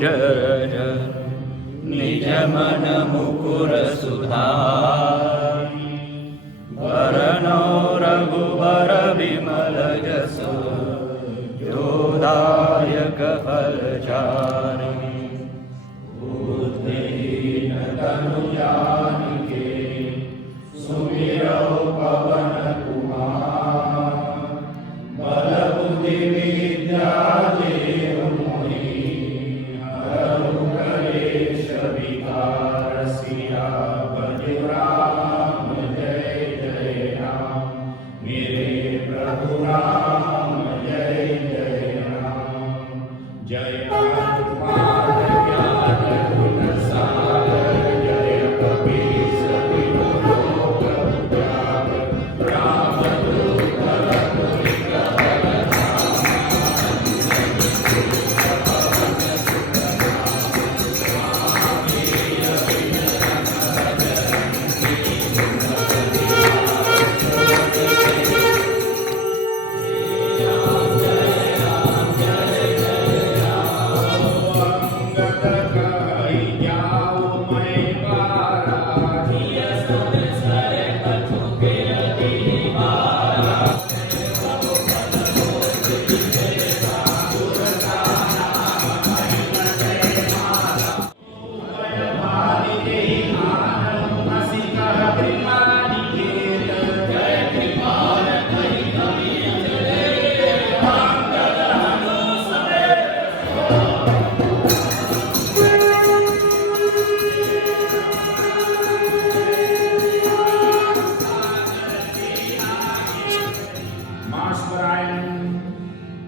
जरज निज मन मुकुर सुधार वरनो रघुवर विमल जस जोदायक फलचारि बुद्धिहीन तनु जानिके सुमिरौ पवन कुमार बल बुद्धि विद्या देहु मोहि हरहु कलेश विकार सियापति राम जय जय राम मेरे प्रभु राम जय जय राम जय हनुमान ज्ञान गुण सागर जय कपीस तिहु लोक उजागर रामदूत अतुलित बल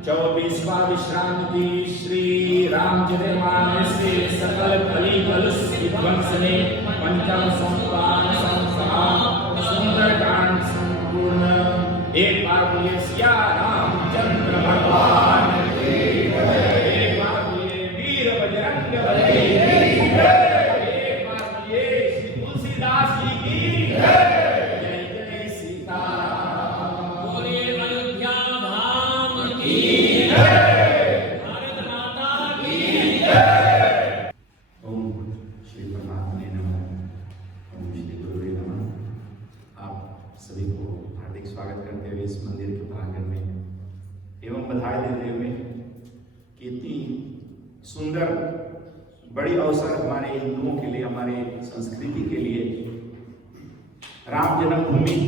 चौबीसवा विश्रांति श्री राम जन्माष्टमी से सकल कली कलुष विध्वंसने पंचम सोमवार संस्थान सुंदर कांड संपूर्ण एक बार बोलिए सिया रामचंद्र भगवान की जय एक बार बोलिए वीर बजरंग बली की जय एक बार बोलिए श्री तुलसीदास जी की जय जय जय सीताराम बोलिए अयोध्या धाम की भारत माता की जय। ओम श्री परमात्मा नमः। ओम श्री गुरुवे नमः। आप सभी को हार्दिक स्वागत करते हुए इस मंदिर के प्रांगण में एवं बधाई देते हुए कि इतनी सुंदर बड़ी अवसर हमारे हिंदुओं के लिए, हमारे संस्कृति के लिए राम जन्मभूमि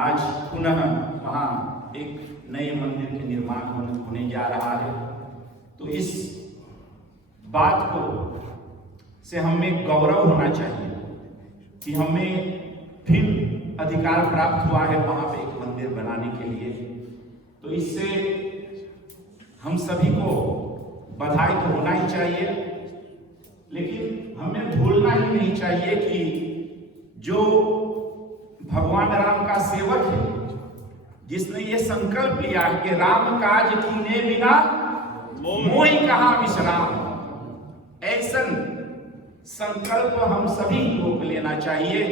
आज पुनः वहाँ एक नए मंदिर के निर्माण होने जा रहा है। तो इस बात को से हमें गौरव होना चाहिए कि हमें फिर अधिकार प्राप्त हुआ है वहां पे एक मंदिर बनाने के लिए। तो इससे हम सभी को बधाई तो होना ही चाहिए, लेकिन हमें भूलना ही नहीं चाहिए कि जो भगवान राम का सेवक है, जिसने ये संकल्प लिया कि राम काज कीने बिना मोहि कहाँ विश्राम, ऐसा संकल्प हम सभी को लेना चाहिए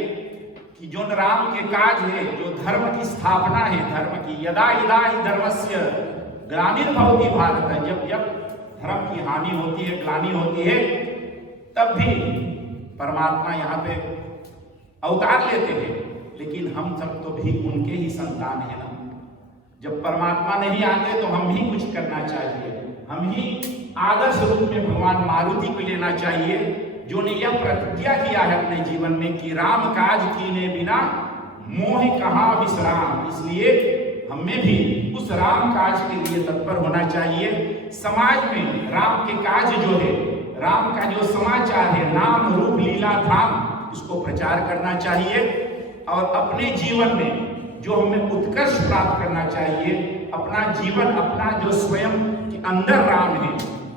कि जो राम के काज है, जो धर्म की स्थापना है, धर्म की यदा यदा ही धर्मस्य ग्लानिर्भवति भारत, जब जब धर्म की हानि होती है, ग्लानि होती है, तब भी परमात्मा यहाँ पे अवतार लेते हैं। लेकिन हम सब तो भी उनके ही संतान हैं ना। जब परमात्मा नहीं आते तो हम ही कुछ करना चाहिए, हम ही आदर्श रूप में भगवान मारुति को लेना चाहिए, जो ने यह प्रतिज्ञा किया है अपने जीवन में कि राम काज कीने बिना मोह कहाँ विश्राम। इसलिए हमें भी उस राम काज के लिए तत्पर होना चाहिए। समाज में राम के काज जो है, राम का जो समाचार है, नाम रूप लीला धाम, उसको प्रचार करना चाहिए। और अपने जीवन में जो हमें उत्कर्ष प्राप्त करना चाहिए, अपना जीवन, अपना जो स्वयं के अंदर राम है,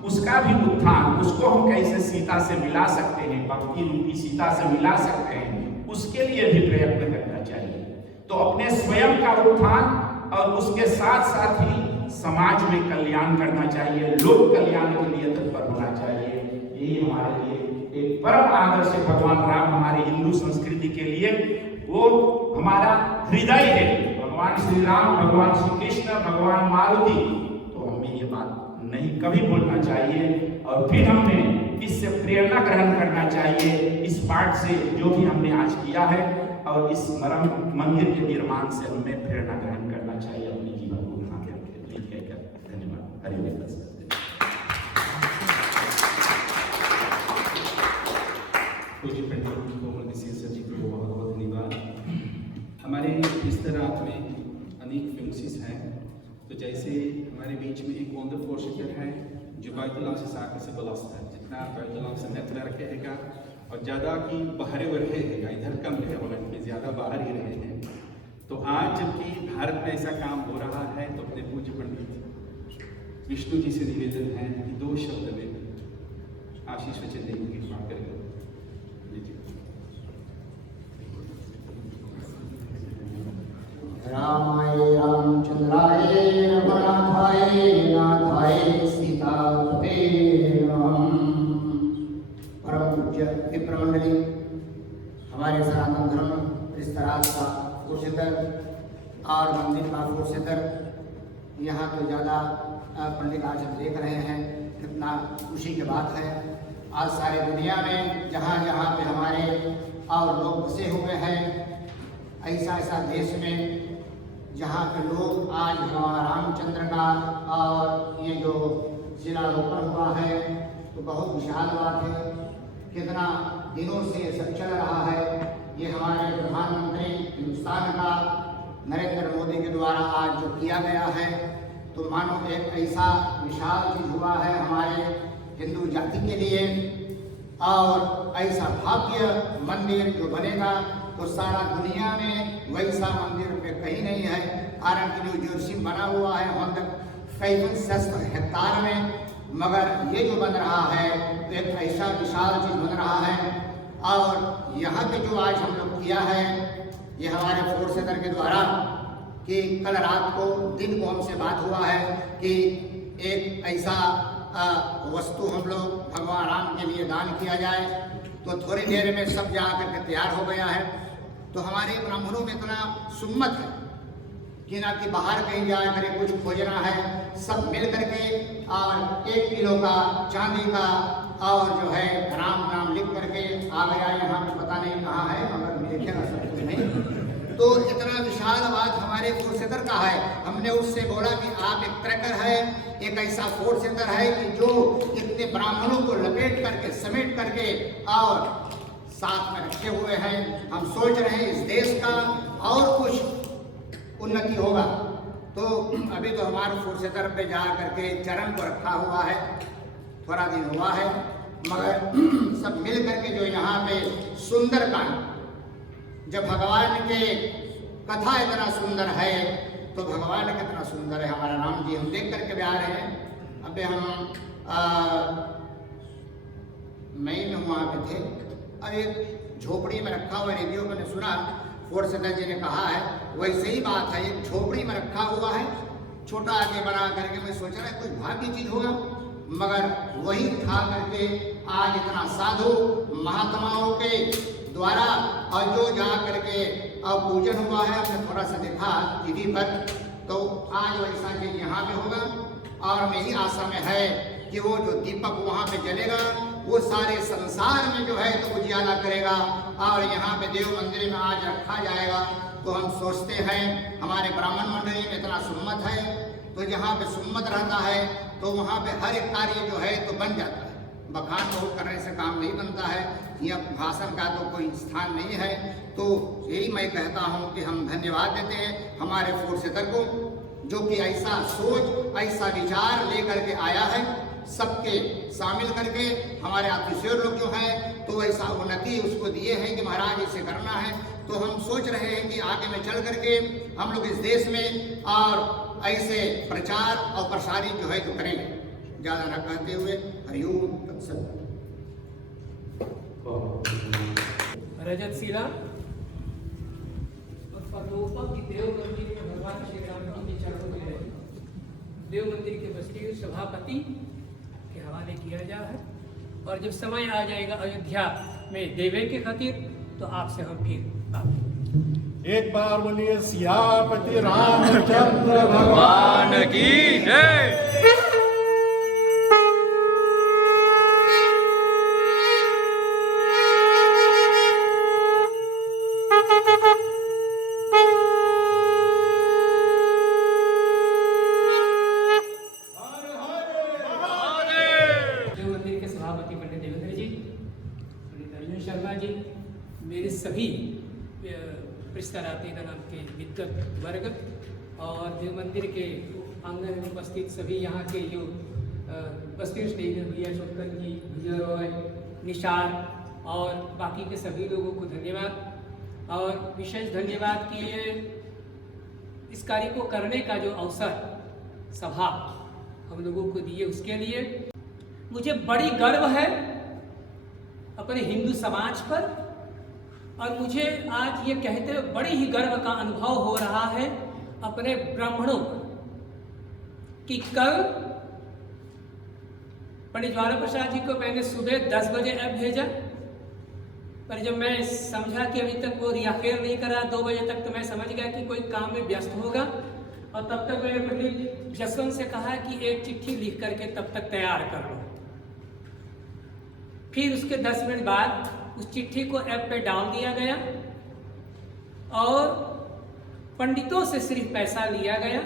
उसका भी उत्थान, उसको हम कैसे सीता से मिला सकते हैं, भक्ति रूपी सीता से मिला सकते हैं, उसके लिए भी प्रयत्न करना चाहिए। तो अपने स्वयं का उत्थान और उसके साथ साथ ही समाज में कल्याण करना चाहिए, लोक कल्याण के लिए तत्पर होना चाहिए। यही हमारे लिए एक परम आदर्श है भगवान राम हमारे हिंदू संस्कृति के लिए। वो हमारा हृदय है, भगवान श्री राम, भगवान श्री कृष्ण, भगवान मारुति। तो हमें ये बात नहीं कभी भूलना चाहिए, और फिर हमें इससे प्रेरणा ग्रहण करना चाहिए, इस पाठ से जो भी हमने आज किया है, और इस मंदिर के निर्माण से हमें प्रेरणा ग्रहण करना चाहिए अपने जीवन को बना के। धन्यवाद। हरि बोल। पूज्य पंडित कोमल विशेष जी को बहुत बहुत धन्यवाद। हमारे इस तरह में अनेक फंक्शंस हैं, तो जैसे हमारे बीच में एक ऑन द फ्लोर शिक्षक है जो buitenlandse zaken से बलस्त है, जितना buitenlandse नेटवर्क रहेगा और ज़्यादा की बाहर रहेगा, इधर कम रहे होलैंड में ज़्यादा बाहर ही रहे हैं। तो आज जबकि भारत में ऐसा काम हो रहा है, तो अपने पूज्य पंडित विष्णु जी से निवेदन है कि 2 शब्द में आशीष वचन देने की कृपा करें। रामाय रामचंद्राय रघुनाथाय नाथाय सीतापते नमः। परम पूज्य विप्र मंडली, हमारे सनातन धर्म विस्तार का फोर्सेतर और मंदिर का फोर्सेतर, यहाँ तो ज़्यादा पंडित आज हम देख रहे हैं, कितना खुशी की बात है। आज सारे दुनिया में जहाँ जहाँ पे हमारे और लोग बसे हुए हैं, ऐसा ऐसा देश में जहाँ के लोग आज भगवान रामचंद्र का और ये जो शिलारोपण हुआ है, तो बहुत विशाल बात है। कितना दिनों से ये सब चल रहा है। ये हमारे प्रधानमंत्री हिंदुस्तान का नरेंद्र मोदी के द्वारा आज जो किया गया है, तो मानो एक ऐसा विशाल चीज हुआ है हमारे हिंदू जाति के लिए। और ऐसा भव्य मंदिर जो बनेगा, तो सारा दुनिया में वैसा मंदिर पे कहीं नहीं है। कारण कि न्यू जर्सी बना हुआ है 165 हेक्टार में, मगर ये जो बन रहा है तो एक ऐसा विशाल चीज बन रहा है। और यहाँ पे जो आज हम लोग किया है, ये हमारे फोर्सेटर के द्वारा, कि कल रात को दिन को हमसे बात हुआ है कि एक ऐसा वस्तु हम लोग भगवान राम के लिए दान किया जाए, तो थोड़ी देर में सब जा करके तैयार हो गया है। तो हमारे ब्राह्मणों में इतना सुम्मत है कि ना कि बाहर कहीं जा कर कुछ खोजना है, सब मिल करके और 1 किलो का चांदी का और जो है राम नाम लिख करके आ गया। यहाँ पे पता नहीं कहाँ है, मगर देखेगा सब कुछ नहीं। तो इतना विशाल बात हमारे फोर्सेटर का है। हमने उससे बोला कि आप एक ट्रैकर है, एक ऐसा फोर्सेटर है कि जो इतने ब्राह्मणों को लपेट करके समेट करके और साथ में रखे हुए हैं। हम सोच रहे हैं इस देश का और कुछ उन्नति होगा। तो अभी तो हमारे फोर्सेटर पे जा करके चरण को रखा हुआ है, थोड़ा दिन हुआ है, मगर सब मिल करके जो यहाँ पे सुंदरकांड, जब भगवान के कथा इतना सुंदर है, तो भगवान कितना सुंदर है हमारा राम जी, हम देख करके भी आ रहे हैं। अभी हम मई में वहाँ पे थे, अब एक झोपड़ी में रखा हुआ, रेडियो मैंने सुना फोर्सेटर जी ने कहा है, वैसे ही बात है, एक झोपड़ी में रखा हुआ है, छोटा आगे बना करके। मैं सोच रहा है कुछ भाग्य चीज होगा, मगर वही उठा करके आज इतना साधु महात्माओं के द्वारा और जो जा करके अब पूजन हुआ है, हमने थोड़ा सा देखा टीवी पर, तो आज वैसा चीज यहाँ पे होगा। और मेरी आशा में है कि वो जो दीपक वहाँ पे जलेगा, वो सारे संसार में जो है तो उजियाला करेगा। और यहाँ पे देव मंदिर में आज रखा जाएगा। तो हम सोचते हैं हमारे ब्राह्मण मंडली में इतना सुम्मत है, तो जहाँ पे सुम्मत रहता है तो वहाँ पे हर एक कार्य जो है तो बन जाता है। बखान बहुत करने से काम नहीं बनता है, यह भाषण का तो कोई स्थान नहीं है। तो यही मैं कहता हूँ कि हम धन्यवाद देते हैं हमारे फोर्सेटर को, जो कि ऐसा सोच ऐसा विचार लेकर के आया है, सबके शामिल करके। हमारे ऑफिसर लोग जो हैं तो ऐसा उन्नति उसको दिए हैं कि महाराज इसे करना है। तो हम सोच रहे हैं कि आगे में चल करके हम लोग इस देश में और ऐसे प्रचार और प्रसारित जो है तो करेंगे। ज़्यादा न कहते हुए हरिओम तत्सत। रजत शिला और पदोपक की देव मंदिर में भगवान श्री राम जी के चरणों में रहे, देव मंदिर के बस्ती सभापति के हवाले किया जा है। और जब समय आ जाएगा अयोध्या में देवे के खातिर, तो आपसे हम फिर एक बार बोलिए सियापति रामचंद्र भगवान की जय। सभी प्रिस्तराती नाम के विद्वत वर्ग और देव मंदिर के आंगन में उपस्थित सभी यहाँ के जो बस्ती स्टेशन भैया शंकर जी, विजय रॉय, निशार और बाकी के सभी लोगों को धन्यवाद। और विशेष धन्यवाद कि ये इस कार्य को करने का जो अवसर सभा हम लोगों को दिए उसके लिए मुझे बड़ी गर्व है अपने हिंदू समाज पर। और मुझे आज ये कहते हुए बड़ी ही गर्व का अनुभव हो रहा है अपने ब्राह्मणों पर कि कल पंडित ज्वाला प्रसाद जी को मैंने सुबह 10 बजे ऐप भेजा, पर जब मैं समझा कि अभी तक वो रियाफेर नहीं करा 2 बजे तक, तो मैं समझ गया कि कोई काम में व्यस्त होगा। और तब तक मैंने पंडित जसवंत से कहा कि एक चिट्ठी लिख करके तब तक तैयार कर लो। फिर उसके 10 मिनट बाद उस चिट्ठी को ऐप पे डाल दिया गया और पंडितों से सिर्फ पैसा लिया गया।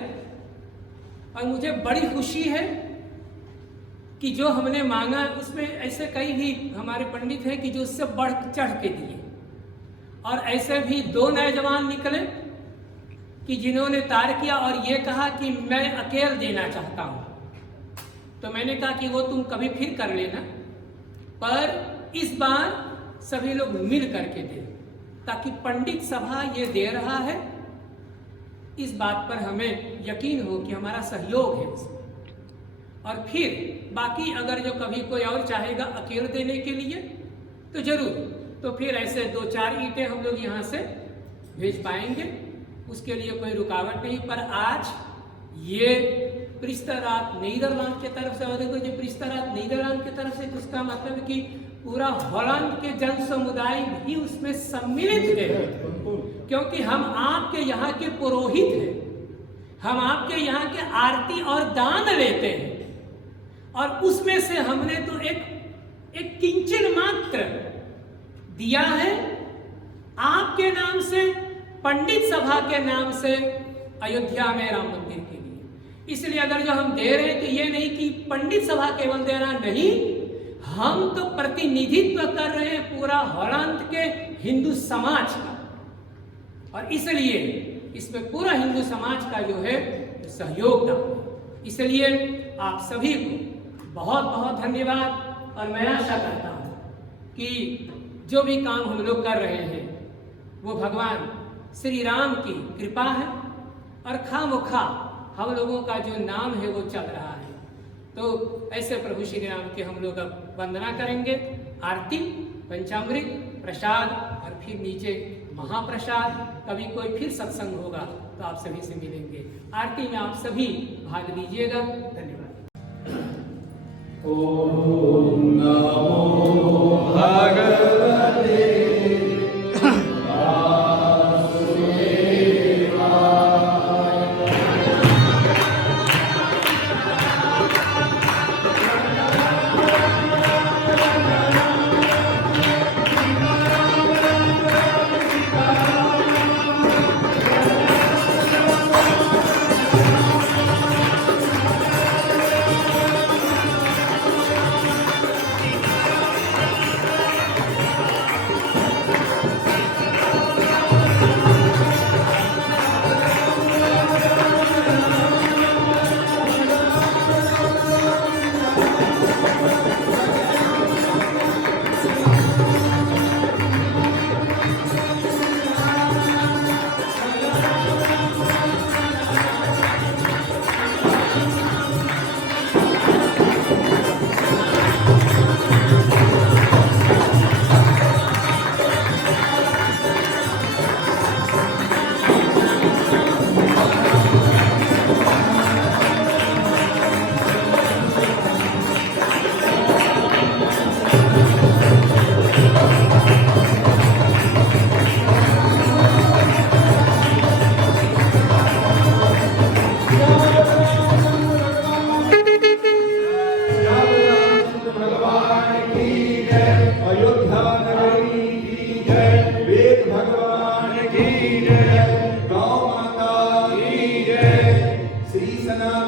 और मुझे बड़ी खुशी है कि जो हमने मांगा उसमें ऐसे कई भी हमारे पंडित हैं कि जो उससे बढ़ चढ़ के दिए। और ऐसे भी 2 नौजवान निकले कि जिन्होंने तार किया और ये कहा कि मैं अकेले देना चाहता हूँ। तो मैंने कहा कि वो तुम कभी फिर कर लेना, पर इस बार सभी लोग मिल करके दे, ताकि पंडित सभा ये दे रहा है इस बात पर हमें यकीन हो कि हमारा सहयोग है उसमें। और फिर बाकी अगर जो कभी कोई और चाहेगा अकेले देने के लिए तो जरूर, तो फिर ऐसे 2-4 ईंटें हम लोग यहाँ से भेज पाएंगे, उसके लिए कोई रुकावट नहीं। पर आज ये प्रिस्तरात नीदरलैंड की तरफ से, और देखो जो प्रिस्तरात नीदरलैंड की तरफ से, तो उसका मतलब कि पूरा हॉलैंड के जन समुदाय भी उसमें सम्मिलित है, क्योंकि हम आपके यहाँ के पुरोहित हैं, हम आपके यहाँ के आरती और दान लेते हैं। और उसमें से हमने तो एक किंचन मात्र दिया है आपके नाम से, पंडित सभा के नाम से अयोध्या में राम मंदिर के लिए। इसलिए अगर जो हम दे रहे हैं तो ये नहीं कि पंडित सभा केवल दे रहा, नहीं, हम तो प्रतिनिधित्व कर रहे हैं पूरा हॉलैंड के हिंदू समाज का। और इसलिए इसमें पूरा हिंदू समाज का जो है सहयोग था। इसलिए आप सभी को बहुत बहुत धन्यवाद। और मैं आशा करता हूँ कि जो भी काम हम लोग कर रहे हैं वो भगवान श्री राम की कृपा है, और खामोखा हम लोगों का जो नाम है वो चल रहा है। तो ऐसे प्रभु श्री राम के हम लोग अब वंदना करेंगे, आरती, पंचामृत, प्रसाद और फिर नीचे महाप्रसाद। कभी कोई फिर सत्संग होगा तो आप सभी से मिलेंगे। आरती में आप सभी भाग लीजिएगा। धन्यवाद। ओम नमो भगवते सनातन